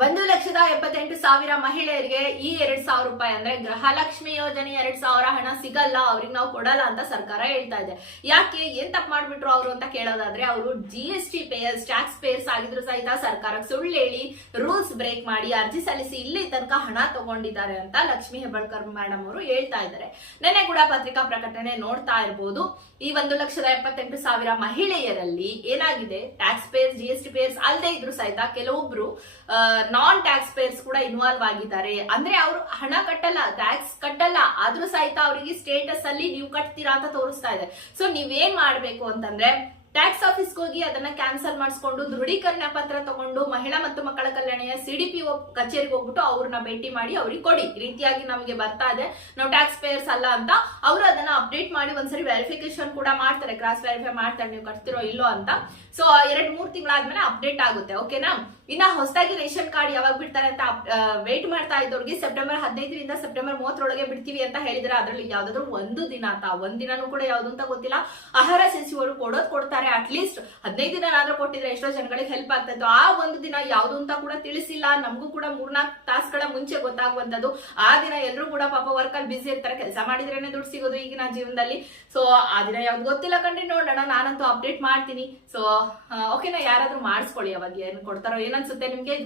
ಒಂದು ಲಕ್ಷದ ಎಪ್ಪತ್ತೆಂಟು ಸಾವಿರ ಮಹಿಳೆಯರಿಗೆ ಈ ಎರಡ್ ಸಾವಿರ ರೂಪಾಯಿ ಅಂದ್ರೆ ಗೃಹಲಕ್ಷ್ಮಿ ಯೋಜನೆ ಎರಡ್ ಸಾವಿರ ಹಣ ಸಿಗಲ್ಲ, ಅವ್ರಿಗೆ ನಾವು ಕೊಡಲ್ಲ ಅಂತ ಸರ್ಕಾರ ಹೇಳ್ತಾ ಇದೆ. ಯಾಕೆ, ಏನ್ ತಪ್ಪು ಮಾಡ್ಬಿಟ್ರು ಅವರು ಅಂತ ಕೇಳೋದಾದ್ರೆ ಅವರು G S T payers tax payers ಆಗಿದ್ರು ಸಹಿತ ಸರ್ಕಾರಕ್ಕೆ ಸುಳ್ಳು ಹೇಳಿ ರೂಲ್ಸ್ ಬ್ರೇಕ್ ಮಾಡಿ ಅರ್ಜಿ ಸಲ್ಲಿಸಿ ಇಲ್ಲಿ ತನಕ ಹಣ ತಗೊಂಡಿದ್ದಾರೆ ಅಂತ ಲಕ್ಷ್ಮಿ ಹೆಬ್ಬಳ್ಕರ್ ಮೇಡಮ್ ಅವರು ಹೇಳ್ತಾ ಇದ್ದಾರೆ. ನೆನ್ನೆ ಕೂಡ ಪತ್ರಿಕಾ ಪ್ರಕಟಣೆ ನೋಡ್ತಾ ಇರಬಹುದು ಈ ಒಂದು ಲಕ್ಷದ ಎಪ್ಪತ್ತೆಂಟು ಸಾವಿರ ಮಹಿಳೆಯರಲ್ಲಿ ಏನಾಗಿದೆ? Tax payers G S T payers ಅಲ್ಲದೆ ಇದ್ರು ಸಹಿತ ಕೆಲವೊಬ್ರು ನಾನ್ ಟ್ಯಾಕ್ಸ್ ಪೇಯರ್ಸ್ ಕೂಡ ಇನ್ವಾಲ್ವ್ ಆಗಿದ್ದಾರೆ. ಅಂದ್ರೆ ಅವರು ಹಣ ಕಟ್ಟಲ್ಲ ಟ್ಯಾಕ್ಸ್ ಕಟ್ಟಲ್ಲ, ಆದ್ರೂ ಸಹಿತ ಅವರಿಗೆ ಸ್ಟೇಟಸ್ ಅಲ್ಲಿ ನೀವು ಕಟ್ತೀರಾ ಅಂತ ತೋರಿಸ್ತಾ ಇದೆ. ಸೊ ನೀವೇನ್ ಮಾಡ್ಬೇಕು ಅಂತಂದ್ರೆ ಟ್ಯಾಕ್ಸ್ ಆಫೀಸ್ಗೆ ಹೋಗಿ ಅದನ್ನ ಕ್ಯಾನ್ಸಲ್ ಮಾಡಿಸ್ಕೊಂಡು ದೃಢೀಕರಣ ಪತ್ರ ತಗೊಂಡು ಮಹಿಳಾ ಮತ್ತು ಮಕ್ಕಳ ಕಲ್ಯಾಣ ಸಿಡಿಪಿ ಕಚೇರಿಗೆ ಹೋಗ್ಬಿಟ್ಟು ಅವ್ರನ್ನ ಭೇಟಿ ಮಾಡಿ ಅವ್ರಿಗೆ ಕೊಡಿ. ರೀತಿಯಾಗಿ ನಮಗೆ ಬರ್ತಾ ಇದೆ. ನಾವು ಟ್ಯಾಕ್ಸ್ ಪೇಯರ್ಸ್ ಅಲ್ಲ ಅಂತ ಅವರು ಅದನ್ನ ಅಪ್ಡೇಟ್ ಮಾಡಿ ಒಂದ್ಸರಿ ವೆರಿಫಿಕೇಶನ್ ಕೂಡ ಮಾಡ್ತಾರೆ. ಕ್ರಾಸ್ ವೆರಿಫೈ ಮಾಡ್ತಾರೆ ನೀವು ಕಟ್ತಿರೋ ಇಲ್ಲೋ ಅಂತ. ಸೊ ಎರಡ್, ಮೂರ್ ತಿಂಗಳಾದ್ಮೇಲೆ ಅಪ್ಡೇಟ್ ಆಗುತ್ತೆ. ಓಕೆನಾ ಇನ್ನ ಹೊಸದಾಗಿ ರೇಷನ್ ಕಾರ್ಡ್ ಯಾವಾಗ ಬಿಡ್ತಾರೆ ಅಂತ ವೇಟ್ ಮಾಡ್ತಾ ಇದ್ದವ್ರಿಗೆ ಸೆಪ್ಟೆಂಬರ್ ಹದಿನೈದರಿಂದ ಸೆಪ್ಟೆಂಬರ್ ಮೂವತ್ತರೊಳಗೆ ಬಿಡ್ತೀವಿ ಅಂತ ಹೇಳಿದ್ರೆ ಅದರಲ್ಲಿ ಯಾವ್ದಾದ್ರು ಒಂದು ದಿನ ಅಂತ. ಒಂದ್ ದಿನಾನು ಕೂಡ ಯಾವ್ದು ಅಂತ ಗೊತ್ತಿಲ್ಲ. ಆಹಾರ ಸಚಿವರು ಕೊಡೋದು ಕೊಡ್ತಾರೆ. ಅಟ್ಲೀಸ್ಟ್ ಹದಿನೈದು ದಿನ ಆದ್ರೂ ಕೊಟ್ಟಿದ್ರೆ ಎಷ್ಟೋ ಜನಗಳಿಗೆ ಹೆಲ್ಪ್ ಆಗ್ತಾ ಆ ಒಂದು ದಿನ ಯಾವ್ದು ಅಂತ ಕೂಡ ತಿಳಿಸಿಲ್ಲ. ನಮಗೂ ಕೂಡ ಮೂರ್ನಾಲ್ಕು ತಾಸುಗಳ ಮುಂಚೆ ಗೊತ್ತಾಗುವಂತದ್ದು ಆ ದಿನ ಎಲ್ಲರೂ ಕೂಡ ಪಾಪ ವರ್ಕ್ ಅಲ್ಲಿ ಬಿಸಿ ಇರ್ತಾರೆ. ಕೆಲಸ ಮಾಡಿದ್ರೇನೆ ದುಡ್ಡು ಸಿಗೋದು ಈಗಿನ ಜೀವನದಲ್ಲಿ. ಸೊ ಆ ದಿನ ಯಾವ್ದು ಗೊತ್ತಿಲ್ಲ ಕಂಡ್ರಿ ನೋಡೋಣ. ನಾನಂತೂ ಅಪ್ಡೇಟ್ ಮಾಡ್ತೀನಿ. ಸೊ ಓಕೆನಾ ಯಾರಾದ್ರೂ ಮಾಡಿಸ್ಕೊಳ್ಳಿ ಅವಾಗ ಏನ್ ಕೊಡ್ತಾರೋ ಏನನ್ಸುತ್ತೆ ನಿಮ್ಗೆ?